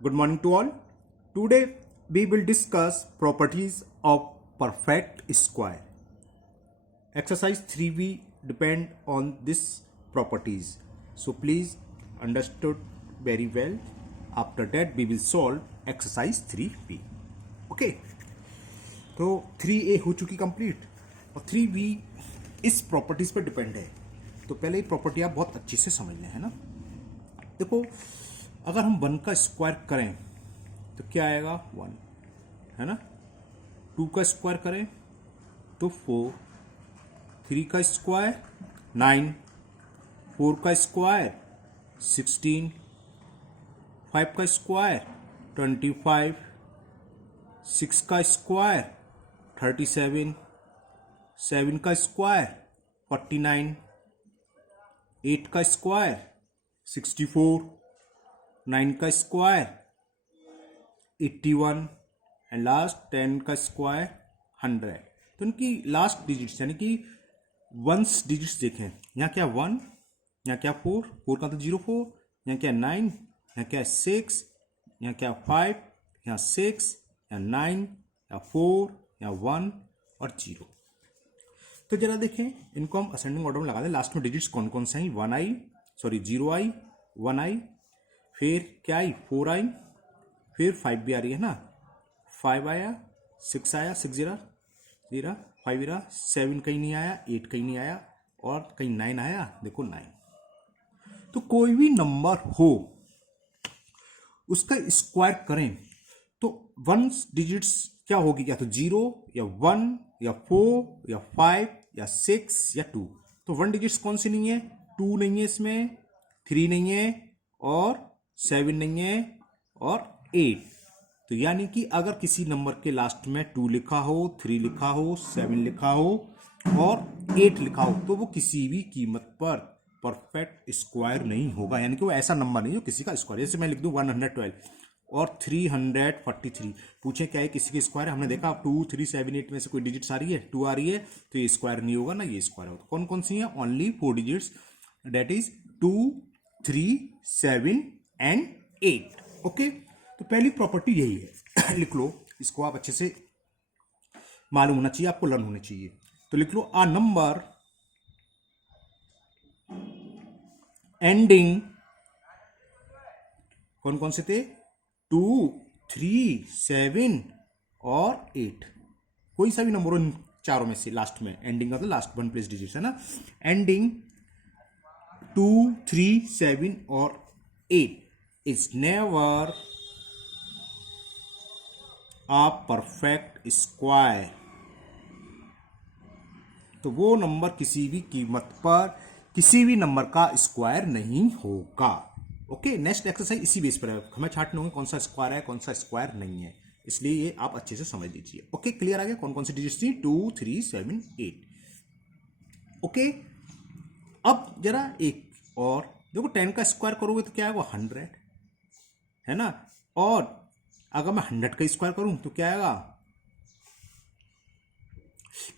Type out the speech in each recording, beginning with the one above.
Good morning to all. Today we will discuss properties of perfect square. Exercise 3b depend on this properties. So please understood very well. After that we will solve exercise 3b. Okay. तो 3a हो चुकी complete और 3b इस properties पर depend है. तो पहले ये प्रॉपर्टी आप बहुत अच्छे से समझ लें, है ना. देखो, अगर हम 1 का स्क्वायर करें तो क्या आएगा 1, है ना. 2 का स्क्वायर करें तो 4, 3 का स्क्वायर 9, 4 का स्क्वायर 16, 5 का स्क्वायर 25, 6 का स्क्वायर 37, 7 का स्क्वायर 49, 8 का स्क्वायर 64, 9 का स्क्वायर 81 एंड लास्ट 10 का स्क्वायर 100. तो इनकी लास्ट डिजिट्स यानी कि वंस डिजिट्स देखें. यहाँ क्या 1, यहाँ क्या 4, 4 का तो 04, यहाँ क्या 9, यहाँ क्या 6, यहाँ क्या 5, यहाँ 6, यहाँ 9, यहाँ 4, यहाँ 1 और 0. तो जरा देखें, इनको हम असेंडिंग ऑर्डर में लगा दें. लास्ट में डिजिट्स कौन कौन से हैं? 0 आई, 1 आई, फिर क्या आई 4 आई, फिर 5 भी आ रही है ना. 5 आया, 6 आया, 6 जीरा 5 रहा, 7 कहीं नहीं आया, 8 कहीं नहीं आया और कहीं 9 आया. देखो 9. तो कोई भी नंबर हो उसका स्क्वायर करें तो वन डिजिट्स क्या होगी? या तो 0 या 1 या 4 या 5 या 6 या 2. तो 1 डिजिट्स कौन सी नहीं है? 2 नहीं है इसमें, 3 नहीं है और 7 नहीं है और 8. तो यानी कि अगर किसी नंबर के लास्ट में 2 लिखा हो, 3 लिखा हो, 7 लिखा हो और 8 लिखा हो तो वो किसी भी कीमत पर परफेक्ट स्क्वायर नहीं होगा. यानी कि वो ऐसा नंबर नहीं हो किसी का स्क्वायर. जैसे मैं लिख दूं 112 और 343. पूछे क्या है किसी के स्क्वायर है? हमने देखा 2, 3, 7, 8 में से कोई डिजिट्स आ रही है, 2 आ रही है तो ये स्क्वायर नहीं होगा ना, ये स्क्वायर होगा. कौन कौन सी है? Only 4 digits, that is 2, 3, 7 and 8. Okay. तो पहली प्रॉपर्टी यही है. लिख लो इसको, आप अच्छे से मालूम होना चाहिए, आपको लर्न होना चाहिए. तो लिख लो अ नंबर एंडिंग, कौन कौन से थे? 2, 3, 7 और 8. कोई सा भी नंबर इन चारों में से लास्ट में एंडिंग का तो लास्ट 1 प्लेस डिजिट है ना. एंडिंग 2, 3, 7 और 8 is never a perfect square. तो वो नंबर किसी भी कीमत पर किसी भी नंबर का स्क्वायर नहीं होगा. ओके. नेक्स्ट एक्सरसाइज इसी बेस पर है. हमें छाटने होंगे कौन सा स्क्वायर है, कौन सा स्क्वायर नहीं है. इसलिए ये आप अच्छे से समझ लीजिए. ओके. क्लियर आ गया कौन कौन सी डिजिट्स थी? 2, 3, 7, 8. ओके. अब जरा एक और देखो, 10 का स्क्वायर करोगे तो क्या आएगा? 100, है ना. और अगर मैं 100 का स्क्वायर करूं तो क्या आएगा?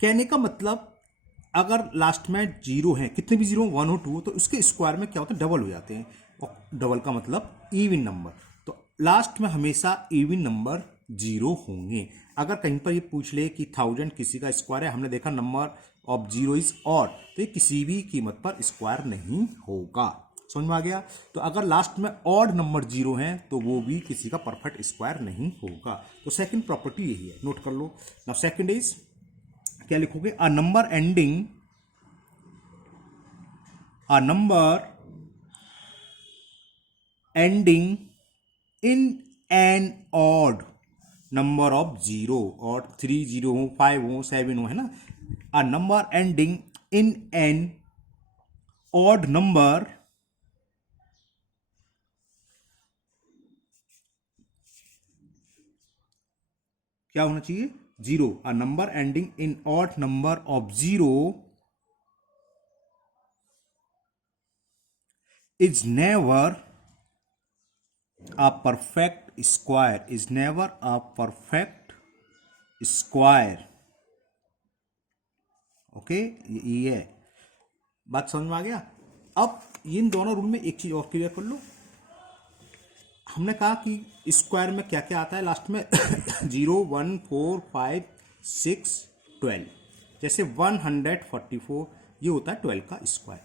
कहने का मतलब अगर लास्ट में 0 है, कितने भी 0, 1 हो 2 हो, तो उसके स्क्वायर में क्या होता है? डबल हो जाते हैं. और डबल का मतलब इवन नंबर. तो लास्ट में हमेशा इवन नंबर 0 होंगे. अगर कहीं पर ये पूछ ले कि 1000 किसी का स्क्वायर है, हमने देखा नंबर ऑफ 0 इज ऑड, तो ये किसी भी कीमत पर स्क्वायर नहीं होगा. समझ में आ गया. तो अगर लास्ट में ऑड नंबर 0 है तो वो भी किसी का परफेक्ट स्क्वायर नहीं होगा. तो सेकंड प्रॉपर्टी यही है, नोट कर लो. नाउ सेकंड इज, क्या लिखोगे? A number ending in an odd number of 0 और 3 0 हो, 5 हो, 7 हो, है ना. A number ending in an odd number क्या होना चाहिए? 0. A number ending in odd number of 0 is never a perfect square. Is never a perfect square. Okay. ये है बात, समझ में आ गया. अब इन दोनों रूल में एक चीज और क्लियर कर लो. हमने कहा कि स्क्वायर में क्या क्या आता है लास्ट में 0 1 4 5 6 12, जैसे 144 ये होता है 12 का स्क्वायर।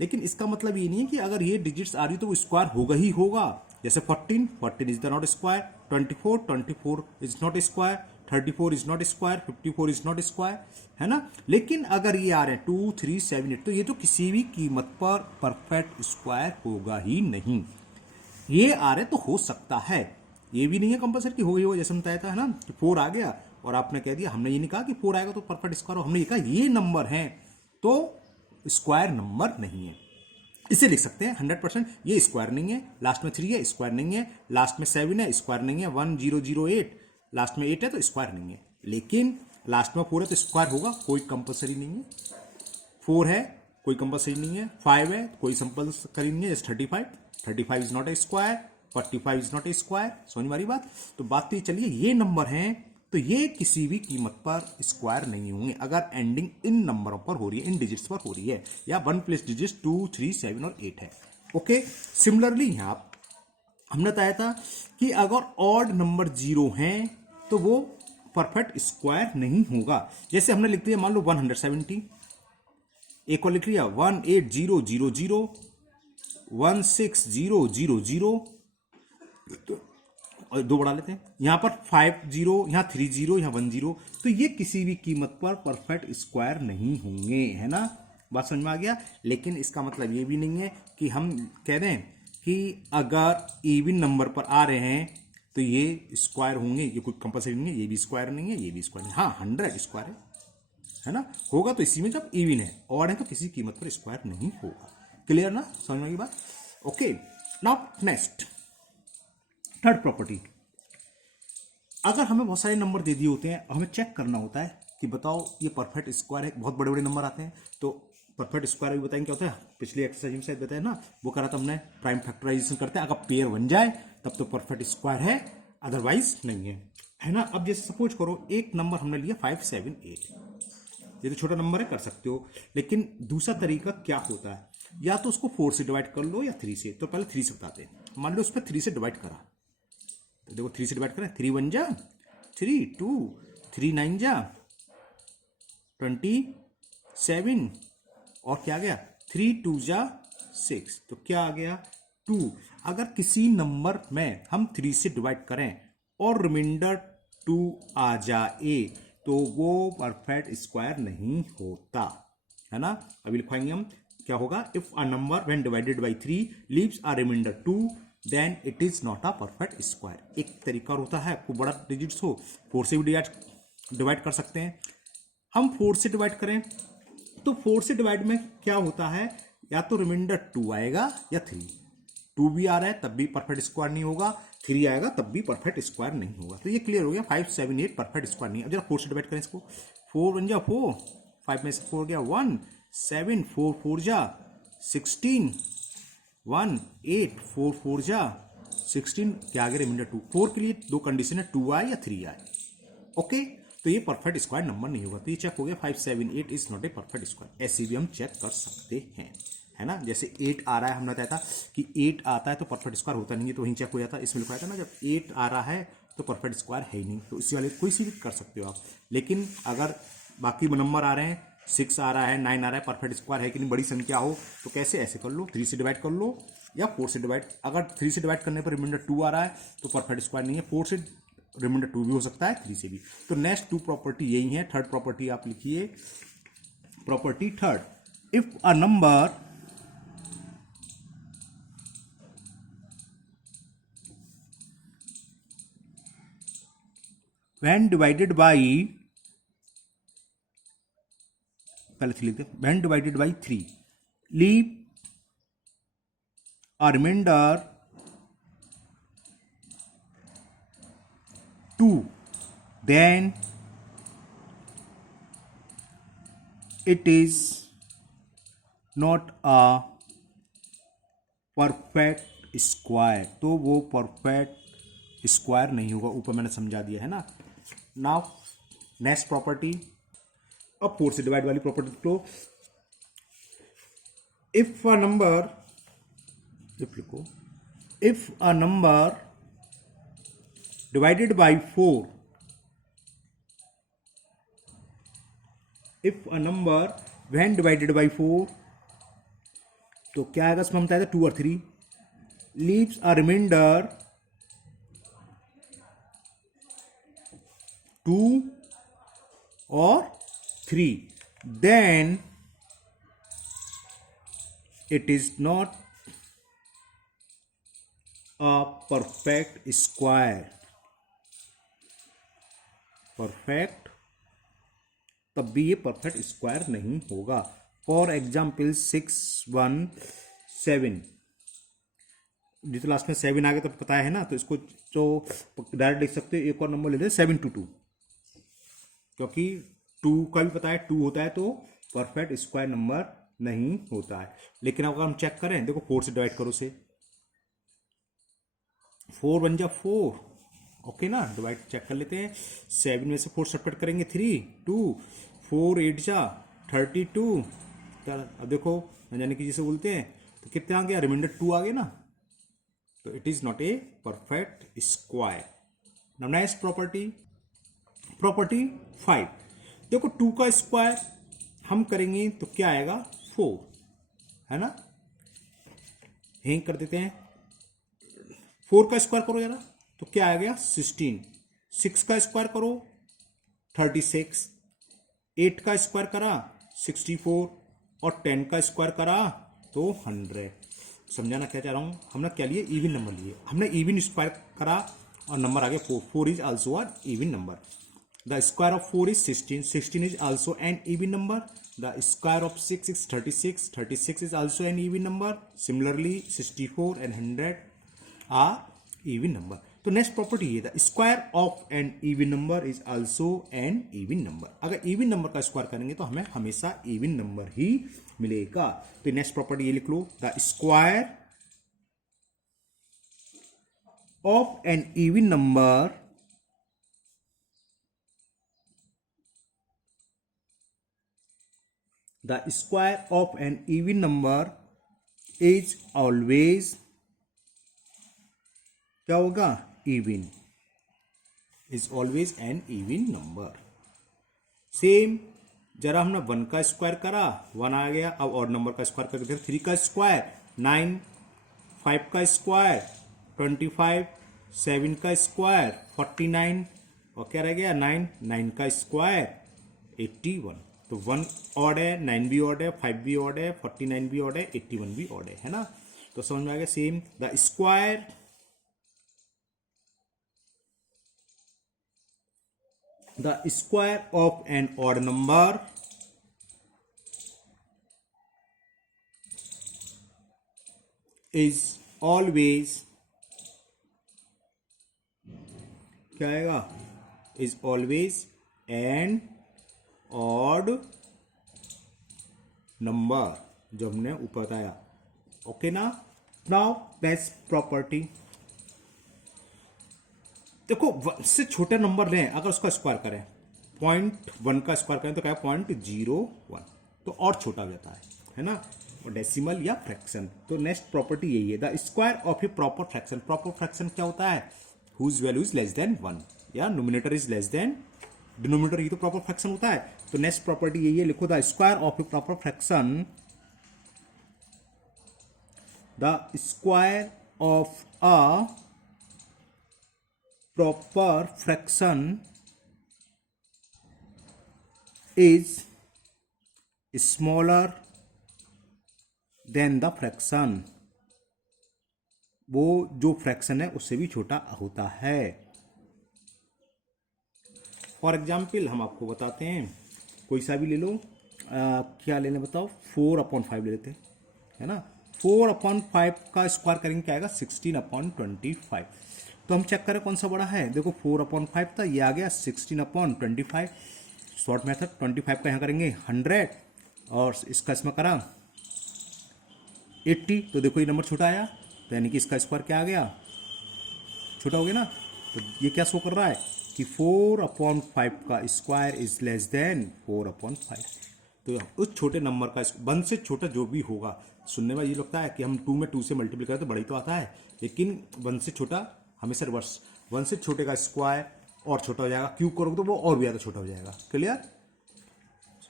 लेकिन इसका मतलब ये नहीं है कि अगर ये डिजिट्स आ रही तो वो स्क्वायर होगा ही होगा। जैसे 14 is the not square, 24 is not square, 34 is not square, 54 is not square, है ना। लेकिन अगर ये आ रहे हैं 2 3 7 8 तो ये तो किसी भी कीमत पर परफेक्ट स्क्वायर होगा ही नहीं। ये आ रहे तो हो सकता है, ये भी नहीं है कंपल्सरी कि हो ही हो, जैसे हम बताया था, है ना, कि 4 आ गया और आपने कह दिया, हमने ये नहीं कहा कि 4 आएगा तो परफेक्ट स्क्वायर हो, हमने ये कहा ये नंबर है तो स्क्वायर नंबर नहीं है। इसे लिख सकते हैं 100%, ये स्क्वायर नहीं है, लास्ट में 3 है स्क्वायर नहीं है, लास्ट में 7 है स्क्वायर नहीं है, 1008 लास्ट में 8 है तो स्क्वायर नहीं है। लेकिन लास्ट में 4 है तो स्क्वायर होगा, कोई कंपल्सरी नहीं है। 4 है कोई कंपल्सरी नहीं है, 5 है कोई कंपल्सरी नहीं है, जैसे 35 is not a square, 45 is not a square. समझ में आ रही बात। तो बात तो ये चलिए, ये नंबर हैं तो ये किसी भी कीमत पर स्क्वायर नहीं होंगे अगर एंडिंग इन नंबरों पर हो रही है, इन डिजिट्स पर हो रही है, या 1 प्लस डिजिट्स 2 3 7 और 8 है। ओके, सिमिलरली यहां हमने बताया था कि अगर ऑड नंबर 0 हैं तो वो परफेक्ट स्क्वायर नहीं होगा। जैसे हमने लिख दिया मान लो 170, एक और लिख लिया 18000 16000, और 2 बढ़ा लेते हैं, यहां पर 50, यहां 30, यहां 10, तो ये किसी भी कीमत पर परफेक्ट स्क्वायर नहीं होंगे, है ना। बात समझ में आ गया। लेकिन इसका मतलब ये भी नहीं है कि हम कह रहे हैं कि अगर इवन नंबर पर आ रहे हैं तो ये स्क्वायर होंगे, ये कोई कंपल्सरी नहीं है, ये भी स्क्वायर नहीं है, ये भी स्क्वायर नहीं। हाँ 100 स्क्वायर है ना, होगा तो इसी में जब इवन है, और है तो किसी कीमत पर स्क्वायर नहीं होगा। क्लियर ना, समझ में आ गई बात। Okay, now next third property. अगर हमें बहुत सारे नंबर दे दिए होते हैं, हमें चेक करना होता है कि बताओ ये परफेक्ट स्क्वायर है, बहुत बड़े बड़े नंबर आते हैं तो परफेक्ट स्क्वायर भी बताएंगे क्या होता है। पिछली एक्सरसाइज में शायद बताया ना, वो करा था हमने, प्राइम फैक्टराइजेशन करते हैं, अगर पेयर बन जाए तब तो परफेक्ट स्क्वायर है, अदरवाइज नहीं है ना। अब जैसे सपोज करो एक नंबर हमने लिया 5 7 8, ये तो छोटा नंबर है, कर सकते हो। लेकिन दूसरा तरीका क्या होता है, या तो उसको 4 से डिवाइड कर लो या 3 से। तो पहले 3 से बताते हैं। मान लो उस पर 3 से डिवाइड करा, तो देखो 3 से डिवाइड करें, 3 1 जा 3 2, 3 9 जा 27, और क्या आ गया 3 2 जा 6, तो क्या आ गया 2। अगर किसी नंबर में हम 3 से डिवाइड करें और रिमाइंडर 2 आ जाए तो वो परफेक्ट स्क्वायर नहीं होता, है ना। अभी लिखवाएंगे हम, क्या होगा, if a number when divided by 3 leaves a remainder 2 then it is not a perfect square. एक तरीका होता है, आपको बड़ा डिजिट्स हो 4 से भी डिवाइड कर सकते हैं। हम 4 से डिवाइड करें तो 4 से डिवाइड में क्या होता है, या तो रिमाइंडर 2 आएगा या 3। 2 भी आ रहा है तब भी परफेक्ट स्क्वायर नहीं होगा, 3 आएगा तब भी परफेक्ट स्क्वायर नहीं होगा। तो ये क्लियर हो गया, 5 7 8 परफेक्ट स्क्वायर नहीं है। अब जरा 4 से डिवाइड करें इसको, 4 बन जा 4, 5 में से 4 गया 1, 7 4 4 जा 16, 1 8 4 4 जा 16, क्या आ गया रिमाइंडर 2। 4 के लिए 2 कंडीशन है, 2 आए या 3 आए। ओके, तो ये परफेक्ट स्क्वायर नंबर नहीं होगा। तो ये चेक हो गया 5 7 8 is not a perfect square. ऐसे भी हम चेक कर सकते हैं, है ना। जैसे 8 आ रहा है, हमने बताया था कि 8 आता है तो परफेक्ट स्क्वायर होता नहीं है, तो वहीं चेक हो जाता है। इसमें लिखा था ना, जब 8 आ रहा है तो परफेक्ट स्क्वायर है ही नहीं, तो इसी वाले कोई सी भी कर सकते हो आप। लेकिन अगर बाकी नंबर आ रहे हैं, 6 आ रहा है, 9 आ रहा है, परफेक्ट स्क्वायर है कि नहीं, बड़ी संख्या हो, तो कैसे, ऐसे कर लो, 3 से डिवाइड कर लो या 4 से डिवाइड। अगर 3 से डिवाइड करने पर रिमाइंडर 2 आ रहा है तो परफेक्ट स्क्वायर नहीं है, 4 से रिमाइंडर 2 भी हो सकता है, 3 से भी। तो नेक्स्ट 2 प्रॉपर्टी यही है। थर्ड प्रॉपर्टी आप लिखिए, property third, if a number when divided by, पहले 3 लिखते हैं, when divided by 3 leave a remainder 2 then it is not a perfect square. तो वो परफेक्ट स्क्वायर नहीं होगा, ऊपर मैंने समझा दिया है ना। नाउ नेक्स्ट प्रॉपर्टी, अब 4 से डिवाइड वाली प्रॉपर्टी, तो इफ अ नंबर, इफ लिखो, if a number divided by 4, if a number when divided by 4, तो क्या आएगा इसमें, हम बताया था 2 और 3, leaves a remainder 2 or 3, then it is not a perfect square. Perfect, तब भी ये परफेक्ट स्क्वायर नहीं होगा. फॉर एग्जाम्पल 6, 1, 7, जिस लास्ट में 7 आ गया तो पता है ना, तो इसको जो डायरेक्ट लिख सकते हो, एक और नंबर ले लें 7 to 2, क्योंकि 2 का भी पता है 2 होता है तो परफेक्ट स्क्वायर नंबर नहीं होता है. लेकिन अगर हम चेक करें, देखो 4 से डिवाइड करो से, 4 बन जा 4, ओके ना, डिवाइड चेक कर लेते हैं. 7 में से 4 सब्ट्रैक्ट करेंगे 3, 2, 4 8 जा 32. अब देखो यानी कि जिसे बोलते हैं, तो कितने आ गया, रिमाइंडर 2 आ गया ना, तो it is not a perfect square. Now next property, property 5. देखो 2 का स्क्वायर हम करेंगे तो क्या आएगा, 4, है ना. यहीं कर देते हैं. 4 का स्क्वायर करो जरा, तो क्या आ गया 16. 6 का स्क्वायर करो 36, 8 का स्क्वायर करा 64, और 10 का स्क्वायर करा तो 100. समझाना क्या चाह रहा हूं, हमने क्या लिए, इवन नंबर लिए. हमने इवन स्क्वायर करा और नंबर आ गया 4. 4 is also a even number. The square of 4 is 16. 16 is also an even number. The square of 6 is 36. 36 is also an even number. Similarly 64 and 100 are even number. तो next property ये, the square of an even number is also an even number. अगर even number का square करेंगे तो हमें हमेशा even number ही मिलेगा. तो नेक्स्ट प्रॉपर्टी ये लिख लो, the square of an even number the square of an even number is always, क्या होगा, even, is always an even number. Same जरा हमने 1 का स्क्वायर करा, 1 आ गया. अब और नंबर का स्क्वायर करके 3 का स्क्वायर 9, 5 का स्क्वायर 25, 7 का स्क्वायर 49, और क्या रह गया 9, 9 का स्क्वायर 81. तो 1 ऑड है, 9 भी ऑड है, 5 भी ऑड है, 49 भी ऑड है, 81 भी ऑड है ना. तो समझ में आ गया. Same the square the square of an odd number is always, क्या आएगा, is always an odd number, जो हमने ऊपर बताया. ओके ना. नाउ नेक्स्ट प्रॉपर्टी, देखो 1 से छोटा नंबर लें, अगर उसका स्क्वायर करें, 0.1 का स्क्वायर करें तो क्या है 0.01, तो और छोटा हो जाता है ना, और डेसिमल या फ्रैक्शन. तो नेक्स्ट प्रॉपर्टी यही है, the square of a proper fraction. Proper fraction क्या होता है, whose value is less than 1, या numerator is less than denominator, ये तो प्रॉपर फ्रैक्शन होता है. तो नेक्स्ट प्रॉपर्टी यही है, लिखो the square of a proper fraction, the square of a proper fraction is smaller than the fraction. वो जो फ्रैक्शन है उससे भी छोटा होता है. फॉर एग्जाम्पल हम आपको बताते हैं, कोई सा भी ले लो, क्या लेना बताओ, 4/5 ले लेते हैं, है ना. 4/5 का स्क्वायर करेंगे क्या आएगा, 16/25. तो हम चेक करें कौन सा बड़ा है. देखो 4/5 था, ये आ गया 16/25. शॉर्ट मेथड 25 का यहाँ करेंगे 100, और इसका इसमें करा 80, तो देखो ये नंबर छोटा आया, तो यानी कि इसका स्क्वायर क्या आ गया, छोटा हो गया ना. तो ये क्या शो कर रहा है कि 4/5 का स्क्वायर इज लेस देन 4/5. तो उस छोटे नंबर का 1 से छोटा जो भी होगा, सुनने में ये लगता है कि हम 2 में 2 से मल्टीप्लाई करें तो बड़ा ही तो आता है, लेकिन 1 से छोटा हमेशा रिवर्स, 1 से छोटे का स्क्वायर और छोटा हो जाएगा, क्यूब करोगे तो वो और भी ज़्यादा छोटा हो जाएगा। क्लियर?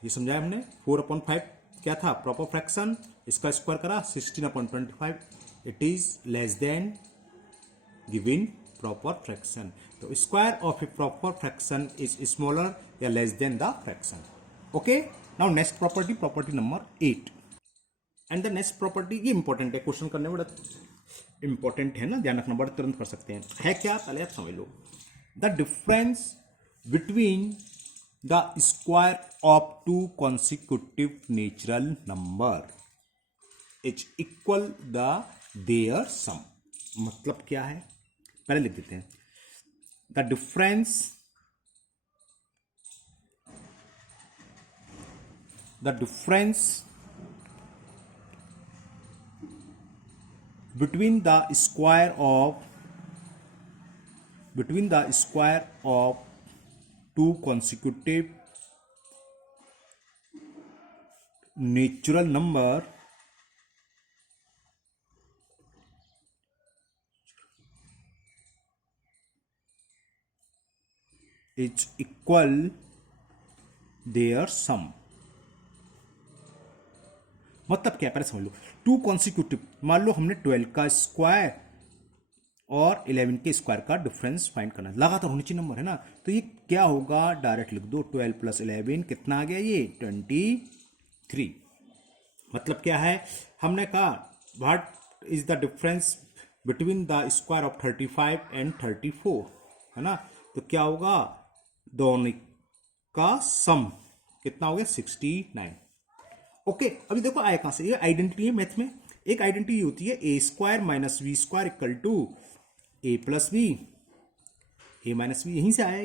ये समझाया हमने। 4/5 क्या था? प्रॉपर फ्रैक्शन, इसका स्क्वायर करा 16/25, it is less than given proper fraction. तो square of a proper fraction is smaller या less than the fraction. Okay, now next property, property number 8। And the next property, ये important है, question करने में बड़ा important है ना, ध्यान रखना, बड़ा तुरंत कर सकते हैं। है क्या? पहले आप समझ लो। The difference between the square of 2 consecutive natural number is equal the their sum. मतलब क्या है? पहले लिख देते हैं। The difference between the square of 2 consecutive natural number is equal their sum। मतलब क्या? पहले समझ लो। 2 कॉन्सिक्यूटिव, मान लो हमने 12 का स्क्वायर और 11 के स्क्वायर का डिफरेंस फाइंड करना है, लगातार होने चाहिए नंबर, है ना। तो ये क्या होगा? डायरेक्ट लिख दो, 12 + 11 कितना आ गया? ये 23। मतलब क्या है? हमने कहा what is the difference between the square of 35 and 34, है ना। तो क्या होगा? दोनों का सम कितना हो गया? 69। ओके, अभी देखो आया कहां से? ये आइडेंटिटी है मैथ में। एक आइडेंटिटी होती है a² - b² equal to a + b, a - b, यहीं से आया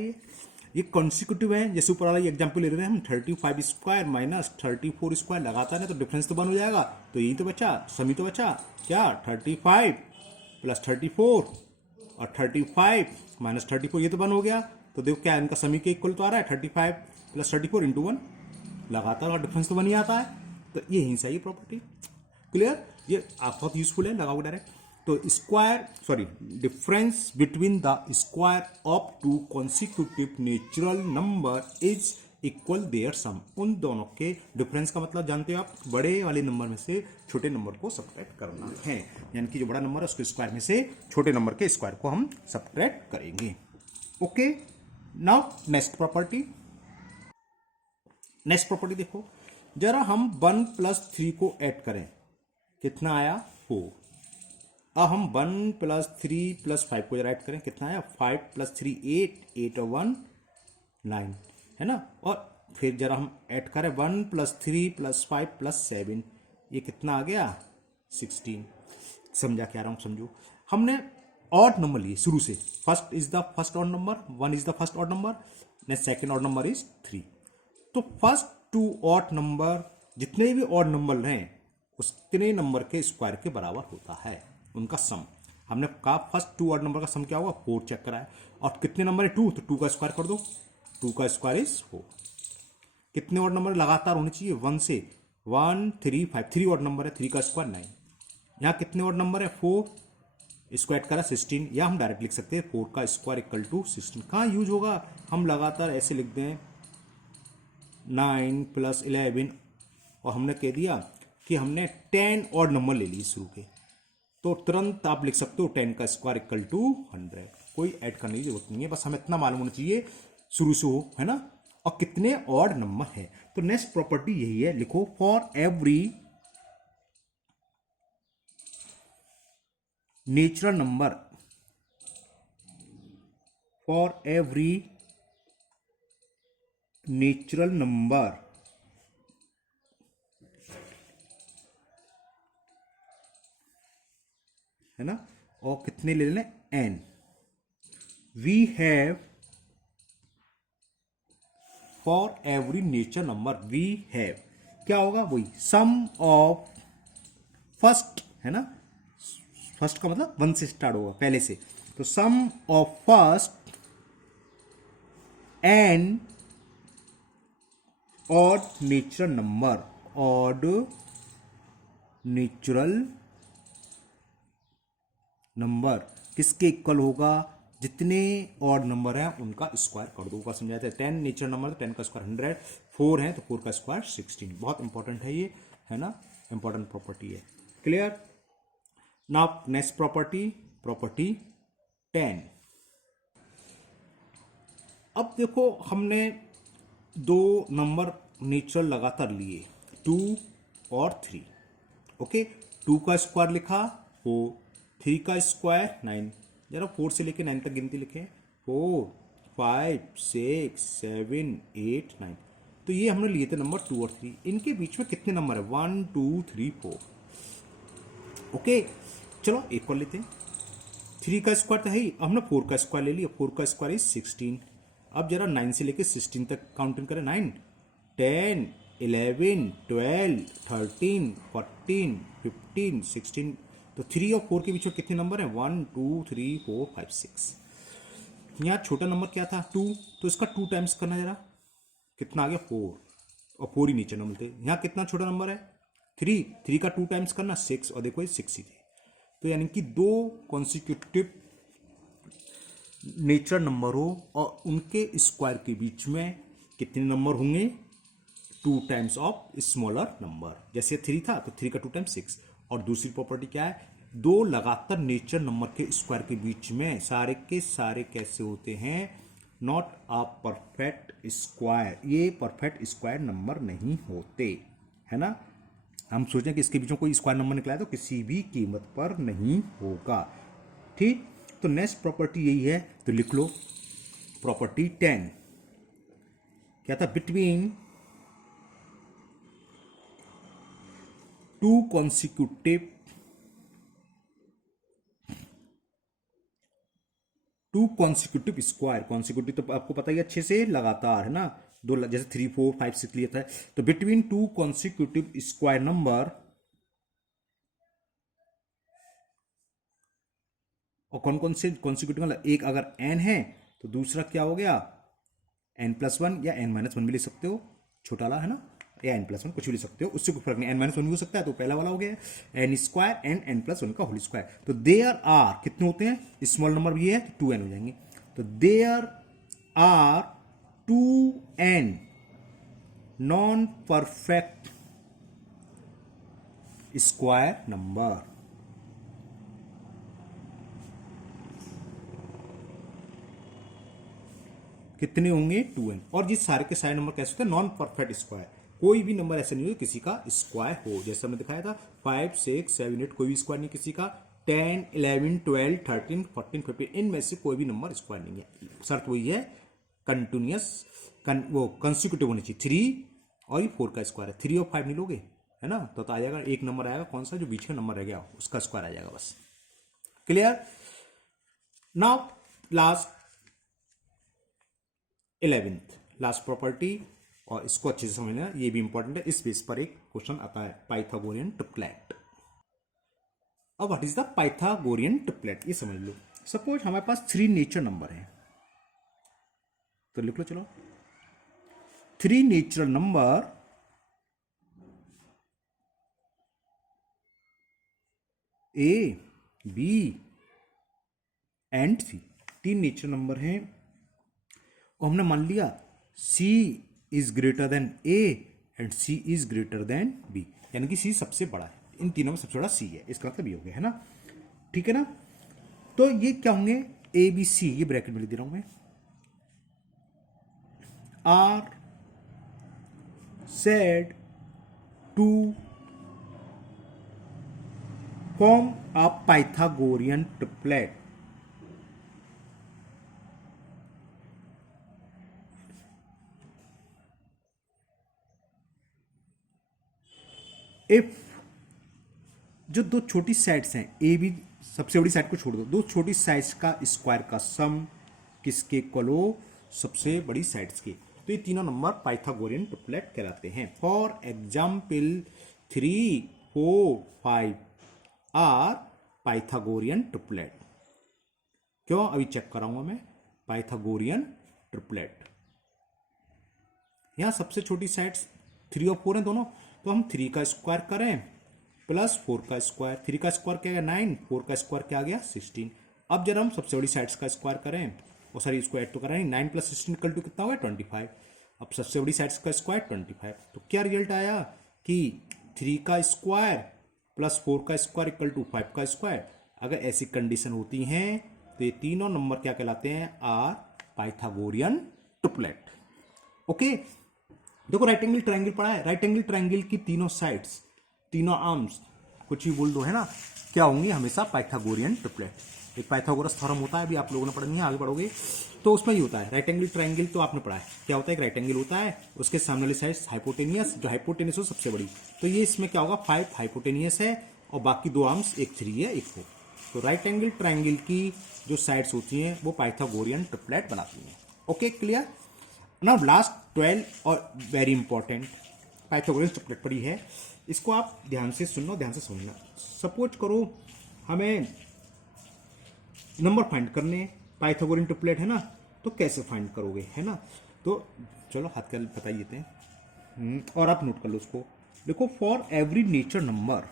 ये कॉन्सिक्यूटिव है। जैसे ऊपर वाला ये एग्जांपल ले रहे हैं हम, 35² - 34² लगातार है तो डिफरेंस तो बन हो जाएगा। तो यही तो बचा, समी तो बचा क्या? 35 + 34 और 35 - 34, ये तो बन हो गया। तो देखो क्या इनका समी के इक्वल तो आ रहा है, 35 + 34 × 1, लगातार का डिफरेंस तो बन ही आता है। तो ये यहीं से आई प्रॉपर्टी। क्लियर? ये आप बहुत यूजफुल है, लगाओगे डायरेक्ट। तो difference between the square of 2 consecutive natural number is equal their sum. उन दोनों के डिफरेंस का मतलब जानते हो आप? बड़े वाले नंबर में से छोटे नंबर को सब्ट्रैक्ट करना है, यानी कि जो बड़ा नंबर है उसके स्क्वायर में से छोटे नंबर के स्क्वायर को हम सब्ट्रैक्ट करेंगे। ओके, नाउ नेक्स्ट प्रॉपर्टी देखो जरा, हम 1 + 3 को ऐड करें, कितना आया? 4। अब हम 1 + 3 + 5 को जरा ऐड करें, कितना आया? 5 + 3 8, 8 और 1 9, है ना। और फिर जरा हम ऐड करें 1 + 3 + 5 + 7, ये कितना आ गया? 16। समझा क्या रहा हूं? समझो, हमने ऑड नंबर लिए शुरू से। First is the first odd number, 1 is the first odd number, next second odd number is 3। तो फर्स्ट 2 ऑड नंबर, जितने भी ऑड नंबर हैं उतने नंबर के स्क्वायर के बराबर होता है उनका सम। हमने कहा फर्स्ट 2 ऑड नंबर का सम क्या होगा? 4 चेक कराया। और कितने नंबर है? 2, तो 2 का स्क्वायर कर दो, 2 का स्क्वायर इज 4। कितने ऑड नंबर लगातार होने चाहिए? 1 से 1 3 5, 3 ऑड नंबर है, 3 का स्क्वायर 9। यहाँ कितने ऑड नंबर है? 4, स्क्वायर करा 16, या हम डायरेक्ट लिख सकते हैं 4 का स्क्वायर इक्वल टू 16। कहाँ यूज होगा? हम लगातार ऐसे लिख दें 9 + 11, और हमने कह दिया कि हमने 10 ऑड नंबर ले लिए शुरू के, तो तुरंत आप लिख सकते हो 10 का स्क्वायर इक्वल टू 100। कोई ऐड करने की जरूरत नहीं है, बस हमें इतना मालूम होना चाहिए शुरू से हो, है ना, और कितने ऑड नंबर है। तो नेक्स्ट प्रॉपर्टी यही है, लिखो for every natural number, for every natural number है ना, और कितने ले लें? n। We have for every natural number, we have क्या होगा? वही सम ऑफ फर्स्ट, है ना, फर्स्ट का मतलब 1 से स्टार्ट होगा पहले से। तो sum of first and odd natural number, odd natural number किसके इक्वल होगा, जितने ऑड नंबर हैं उनका स्क्वायर कर दो। समझाया था 10 नेचुरल नंबर, 10 का स्क्वायर 100, 4 है तो 4 का स्क्वायर 16। बहुत इंपॉर्टेंट है ये, है ना, इंपॉर्टेंट प्रॉपर्टी है। Clear. Now next property, property 10। अब देखो हमने दो नंबर नेचुरल लगातार लिए 2 और 3। ओके, 2 का स्क्वायर लिखा 4, 3 का स्क्वायर 9, जरा 4 से लेके 9 तक गिनती लिखे 4 5 6 7 8 9। तो ये हमने लिए थे नंबर 2 और 3। इनके बीच में कितने नंबर है, 1 2 3 4। ओके, चलो एक और लेते हैं। 3 का स्क्वायर तो है ही, हमने 4 का स्क्वायर ले लिया, 4 का स्क्वायर इज 16। अब जरा 9 से लेके 16 तक काउंटिंग करें, 9 10 11 12 13 14 15 16। तो 3 और 4 के बीच में कितने नंबर हैं, 1 2 3 4 5 6। यहाँ छोटा नंबर क्या था 2, तो इसका 2 टाइम्स करना जरा, कितना आ गया 4, और 4 ही नीचे नंबर थे। यहाँ कितना छोटा नंबर है 3, 3 का 2 टाइम्स करना 6, और देखो ये 6 ही थे। तो यानी कि दो कॉन्सिक्यूटिव नेचुरल नंबर हो और उनके स्क्वायर के बीच में कितने नंबर होंगे, 2 टाइम्स ऑफ स्मॉलर नंबर। जैसे 3 था तो 3 का 2 टाइम्स 6। और दूसरी प्रॉपर्टी क्या है, दो लगातार नेचुरल नंबर के स्क्वायर के बीच में सारे के सारे कैसे होते हैं, नॉट अ परफेक्ट स्क्वायर। ये परफेक्ट स्क्वायर नंबर नहीं होते, है ना। हम सोचें कि इसके बीच में कोई स्क्वायर नंबर निकला है तो किसी भी कीमत पर नहीं होगा। ठीक, तो नेक्स्ट प्रॉपर्टी यही है, तो लिख लो प्रॉपर्टी 10। क्या था, between two consecutive square. Consecutive तो आपको पता ही अच्छे से, लगातार, है ना, दो, जैसे 3 4 5 6 लिया था। तो between two consecutive square number, और कौन कौन से कॉन्सिक्यूटिव, मतलब एक अगर n है तो दूसरा क्या हो गया n+1 या n-1 भी ले सकते हो, छोटा वाला, है ना, या n+1 कुछ भी ले सकते हो, उससे कोई फर्क नहीं। n-1 भी हो सकता है, तो पहला वाला हो गया n स्क्वायर n+1 का होल स्क्वायर। तो देयर आर कितने होते हैं, स्मॉल नंबर भी है तो 2n हो जाएंगे। तो there are 2n non perfect square number. कितने होंगे, 2n। और ये सारे के सारे नंबर कैसे होते हैं, नॉन परफेक्ट स्क्वायर। कोई भी नंबर ऐसा नहीं हो किसी का स्क्वायर हो, जैसे हमने दिखाया था 5 6 7 8 कोई भी स्क्वायर नहीं किसी का, 10 11 12 13 14 15 इनमें से कोई भी नंबर स्क्वायर नहीं है। शर्त वही है, कंटिन्यूस वो कंसिक्यूटिव होनी चाहिए। 3 और 4 का स्क्वायर है, 3 और 5 नहीं लोगे, है ना, तो आ जाएगा एक नंबर आएगा, कौन सा, जो बीच का नंबर रह गया उसका स्क्वायर आ जाएगा बस। Clear. Now last 11th last property, और इसको अच्छे से समझना, ये भी इंपॉर्टेंट है, इस बेस पर एक क्वेश्चन आता है, पाइथागोरियन ट्रिपलेट। अब what is the Pythagorean triplet, ये समझ लो। सपोज हमारे पास 3 नेचर नंबर है, तो लिख लो चलो 3 natural number A B and C. 3 natural number हैं और हमने मान लिया C is greater than A and C is greater than B, यानी कि C सबसे बड़ा है, इन तीनों में सबसे बड़ा C है, इसका मतलब ये हो गया, है ना, ठीक है ना। तो ये क्या होंगे, A B C, ये ब्रैकेट में लिख दे रहा हूं मैं, are said to form a Pythagorean triplet. If जो दो छोटी साइड्स हैं, ए बी, सबसे बड़ी साइड को छोड़ दो, दो छोटी साइड्स का स्क्वायर का सम किसके इक्वल हो, सबसे बड़ी साइड्स के। तो ये तीनों नंबर पाइथागोरियन ट्रिपलेट कहलाते हैं। For example 3 4 5 are Pythagorean triplet. क्यों, अभी चेक कराऊंगा मैं, पाइथागोरियन ट्रिपलेट। यहाँ सबसे छोटी साइड्स 3 और 4 हैं दोनों, तो हम 3 का स्क्वायर करें प्लस 4 का स्क्वायर, 3 का स्क्वायर क्या गया 9, 4 का स्क्वायर क्या आ गया 16। अब जब हम सबसे बड़ी साइड्स का स्क्वायर करें, और सॉरी इसको ऐड तो करें, 9 प्लस 16 इक्वल टू कितना होगा 25। अब सबसे बड़ी साइड्स का स्क्वायर 25, तो क्या रिजल्ट आया कि 3 का स्क्वायर प्लस 4 का स्क्वायर इक्वल टू 5 का स्क्वायर। अगर ऐसी कंडीशन होती हैं तो ये तीनों नंबर क्या कहलाते हैं, आर पाइथागोरियन ट्रिपलेट। ओके, देखो राइट एंगल ट्रायंगल पढ़ा है, राइट एंगल ट्रायंगल की तीनों साइड्स, तीनों आर्म्स, कुछ ही बोल दो है ना, क्या होंगी हमेशा पाइथागोरियन ट्रिपलेट। एक पाइथागोरस थ्योरम होता है, अभी आप लोगों ने पढ़नी है, आगे पढ़ोगे तो उसमें ही होता है। राइट एंगल ट्रायंगल तो आपने पढ़ा है, क्या होता है, एक राइट एंगल होता है, उसके सामने वाली साइड हाइपोटेनियस, जो हाइपोटेनियस हो सबसे बड़ी, तो ये इसमें क्या होगा 5 हाइपोटेनियस है और बाकी दो आर्म्स, एक 3 है एक 4। तो राइट एंगल ट्रायंगल की जो साइड्स होती हैं वो पाइथागोरियन ट्रिपलेट बनाती हैं। Okay clear. नाउ लास्ट 12 और वेरी इंपॉर्टेंट पाइथागोरियन ट्रिपलेट पड़ी है, इसको आप ध्यान से सुनना, ध्यान से समझना। सपोज करो हमें नंबर फाइंड करने, पाइथागोरियन ट्रिपलेट है ना, तो कैसे फाइंड करोगे, है ना, तो चलो हाथ कर बता देते हैं, और आप नोट कर लो उसको। देखो for every nature number,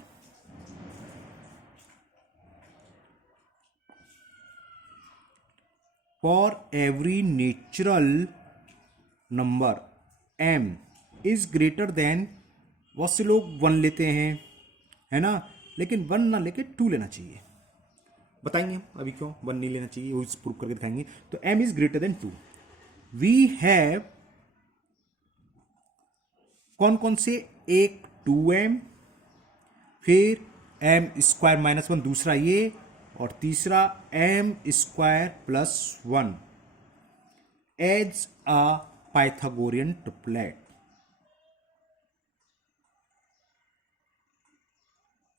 for every natural number m is greater then, बहुत से लोग 1 लेते हैं है ना, लेकिन 1 ना लेके 2 लेना चाहिए, बताएंगे हम अभी क्यों 1 नहीं लेना चाहिए, वो प्रूव करके दिखाएंगे। तो m is greater than 2, we have कौन कौन से, एक 2m, फिर m स्क्वायर माइनस 1 दूसरा ये, और तीसरा m square plus 1 as a Pythagorean triplet,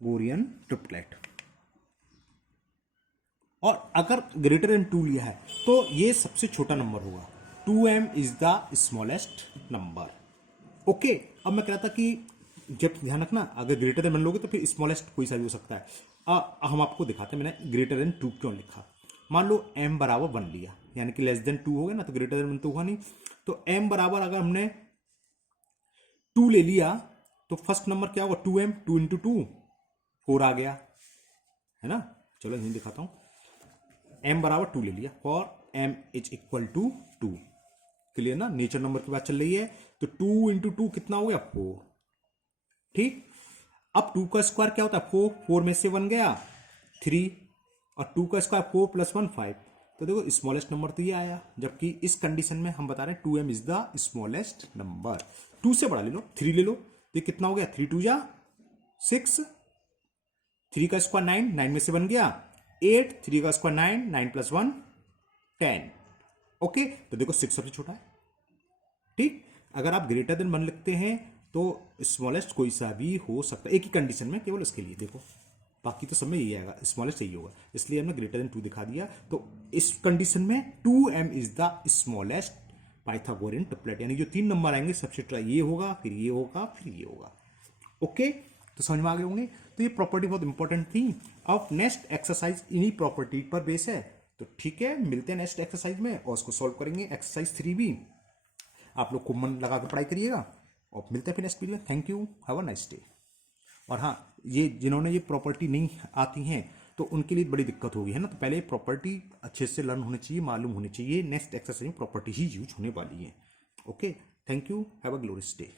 गोरियन ट्रिपलेट। और अगर ग्रेटर देन 2 लिया है तो ये सबसे छोटा नंबर होगा, 2m is the smallest number. Okay, अब मैं कह रहा था कि जब ध्यान रखना, अगर ग्रेटर देन मान लोगे तो फिर स्मॉलेस्ट कोई सा भी हो सकता है। हम आपको दिखाते हैं मैंने ग्रेटर देन 2 क्यों लिखा। मान लो m बराबर 1 लिया, यानी कि लेस देन 2 हो गया ना, तो ग्रेटर देन 1 तो हुआ नहीं, तो m बराबर अगर हमने 2 ले लिया तो फर्स्ट नंबर क्या होगा 2m, 2 इंटू 2 4 आ गया, है ना। चलो यही दिखाता हूं, m बराबर 2 ले लिया, for m is equal to 2, clear ना, नेचर नंबर की बात चल रही है, तो 2 इंटू 2 कितना हो गया 4, ठीक। अब 2 का स्क्वायर क्या होता है 4, 4 में से 1 गया 3, और 2 का स्क्वायर 4 प्लस 1 5, तो देखो स्मॉलेस्ट नंबर तो ये आया, जबकि इस कंडीशन में हम बता रहे हैं 2m is the smallest number. 2 से बड़ा ले लो, 3 ले लो, तो कितना हो गया 3 2 जा 6, 3 का स्क्वायर 9, 9 में से 1 गया 8, 3 का स्क्वायर 9, 9 प्लस 1 10। ओके, तो देखो 6 सबसे छोटा है, ठीक। अगर आप ग्रेटर देन 1 लिखते हैं तो स्मॉलेस्ट कोई सा भी हो सकता है, एक ही कंडीशन में, केवल इसके लिए देखो, बाकी तो सब में यही आएगा, स्मॉलेस्ट यही होगा, इसलिए हमने ग्रेटर देन 2 दिखा दिया। तो इस कंडीशन में 2m is the smallest Pythagorean triplet, यानी जो 3 नंबर आएंगे सबसे छोटा ये होगा, फिर ये होगा, फिर ये होगा। ओके, तो समझ में आ गए होंगे। तो ये प्रॉपर्टी बहुत इंपॉर्टेंट थी। अब नेक्स्ट एक्सरसाइज इन्हीं प्रॉपर्टी पर बेस है, तो ठीक है, मिलते हैं नेक्स्ट एक्सरसाइज में और उसको सॉल्व करेंगे। एक्सरसाइज 3 भी आप लोग खूब मन लगा कर पढ़ाई करिएगा, और मिलते हैं फिर नेक्स्ट वीडियो में। Thank you, have a nice day. और हाँ, ये जिन्होंने ये प्रॉपर्टी नहीं आती हैं तो उनके लिए बड़ी दिक्कत होगी, है ना, तो पहले प्रॉपर्टी अच्छे से लर्न होनी चाहिए, मालूम होनी चाहिए, नेक्स्ट एक्सरसाइज में प्रॉपर्टी ही यूज होने वाली है। Okay, thank you, have a glorious day.